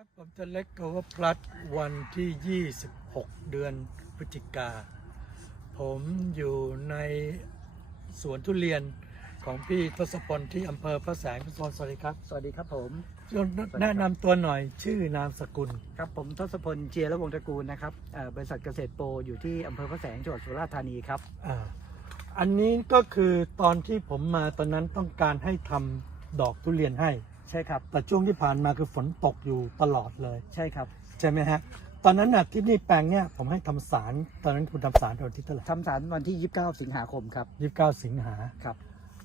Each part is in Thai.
ครับผมจะเล็กกว่าพลัดวันที่ 26 เดือนพฤศจิกา ผมอยู่ในสวนทุเรียนของพี่ทศพลที่อำเภอพระแสงทศพลสวัสดีครับ สวัสดีครับผมช่วยแนะนำตัวหน่อยชื่อนามสกุล ครับผมทศพลเจียระวงศ์ตระกูลนะครับเอ่อบริษัทเกษตรโปรอยู่ที่อำเภอพระแสงจังหวัดสุราษฎร์ธานีครับอ่าอันนี้ก็คือตอนที่ผมมาตอนนั้นต้องการให้ทำดอกทุเรียนให้ ใช่ครับ แต่ช่วงที่ผ่านมาคือฝนตกอยู่ตลอดเลย ใช่ครับ ใช่ไหมฮะ ตอนนั้นน่ะที่นี่แปลงเนี่ยผมให้ทำสาร ตอนนั้นคุณทำสารตอนที่เท่าไหร่ทำสารวันที่ 29 สิงหาคมครับ ยี่สิบเก้าสิงหา ครับ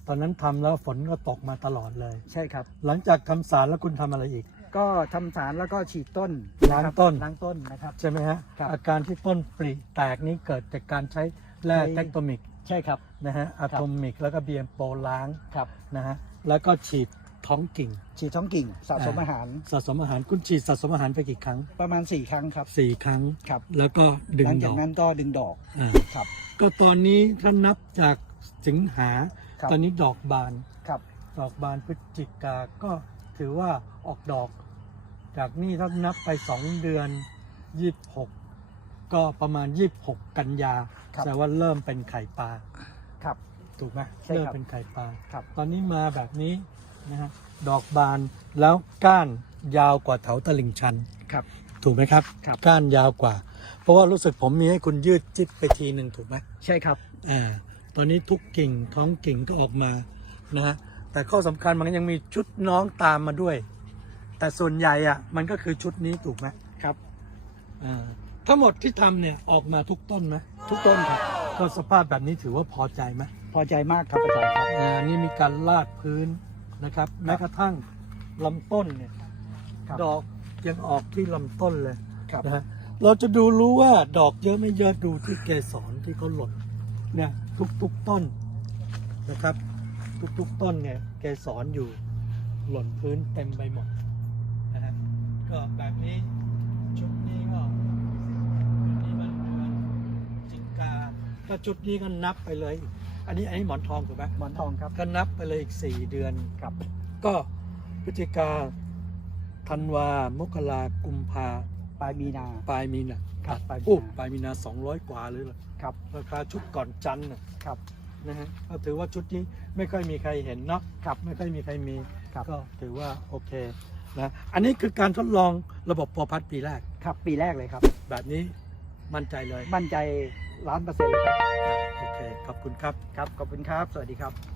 ตอนนั้นทำแล้วฝนก็ตกมาตลอดเลย ใช่ครับ หลังจากทำสารแล้วคุณทำอะไรอีก ก็ทำสารแล้วก็ฉีดต้นล้างะครับต้นล้างต้นนะครับ ใช่ไหมฮะ ครับ อาการที่ต้นปริแตกนี้เกิดจากการใช้แร่ใช้แทคโตมิกใช่ครับ นะฮะอะโทมิกแล้วก็เบียมโปล้างครับ นะฮะ แล้วก็ฉีด ท้องกิ่ง ฉีดท้องกิ่งสะสมอ่าอาหาร สะสมอาหารคุณฉีดสะสมอาหารไปกี่ครั้งประมาณ 4 ครั้งครับ สี่ครั้ง ครับแล้วก็ดึงหลังดจาอกกนั้นก็ดึงดอกอ่าครับ ก็ตอนนี้ถ้านับจากสิงหา ครับ ตอนนี้ดอกบาน ครับ ดอกบานพฤศจิกาก็ถือว่าออกดอก จากนี่ถ้านับไปสองเดือนยี่หกก็ประมาณยี่หกกันยาครับ แต่ว่าเริ่มเป็นไข่ปลาครับ ถูกไหมใช่ครับ เริ่มเป็นไข่ปลา ครับ ตอนนี้มาแบบนี้ นะฮะดอกบานแล้วก้านยาวกว่าเถาตลิ่งชัน ครับ ถูกไหมครับ ครับ ก้านยาวกว่า เพราะว่ารู้สึกผมมีให้คุณยืดจิ๊บไปทีหนึ่งถูกไหมใช่ครับ อ่าตอนนี้ทุกกิ่งท้องกิ่งก็ออกมานะฮะแต่ข้อสำคัญมันยังมีชุดน้องตามมาด้วย แต่ส่วนใหญ่อะมันก็คือชุดนี้ถูกไหมครับอ่าทั้งหมดที่ทำเนี่ยออกมาทุกต้นไหมทุกต้นครับ ก็สภาพแบบนี้ถือว่าพอใจไหมพอใจมากครับอาจารย์ครับ อ่านี่มีการลาดพื้น นะครับ แม้กระทั่งลำต้นเนี่ยครับดอกยังออกที่ลำต้นเลยครับ นะฮะเราจะดูรู้ว่าดอกเยอะไม่เยอะดูที่เกสรที่เขาหล่นเนี่ยทุกๆต้นนะครับ ทุกๆต้นเนี่ยเกสรอยู่หล่นพื้นเต็มไปหมดนะฮะก็แบบนี้ชุดนี้ก็ชุดนี้มันเดือนจิงกาถ้าชุดนี้ก็นับไปเลยอั นนี้อันนี้หมอนทองถูกไหมหมอนทองครับก็นับไปเลยอีกสี่เดือนครับ ก็พฤศจิกาธันวามกรากุมภาปลายมีนาปลายมีนาครับปลายมีนาโอ้ปลายมีนาสองร้อยกว่าเลยเหรอครับราคาชุดก่อนจันทร์น่ะครับนะฮะก็ถือว่าชุดนี้ไม่ค่อยมีใครเห็นเนาะครับไม่ค่อยมีใครมีครับก็ถือว่าโอเคนะอันนี้คือการทดลองระบบพอพัดปีแรกครับ ปีแรกเลยครับ แบบนี้ มั่นใจเลย มั่นใจล้านเปอร์เซ็นต์เลยครับอะโอเค ขอบคุณครับ ครับ ขอบคุณครับ สวัสดีครับ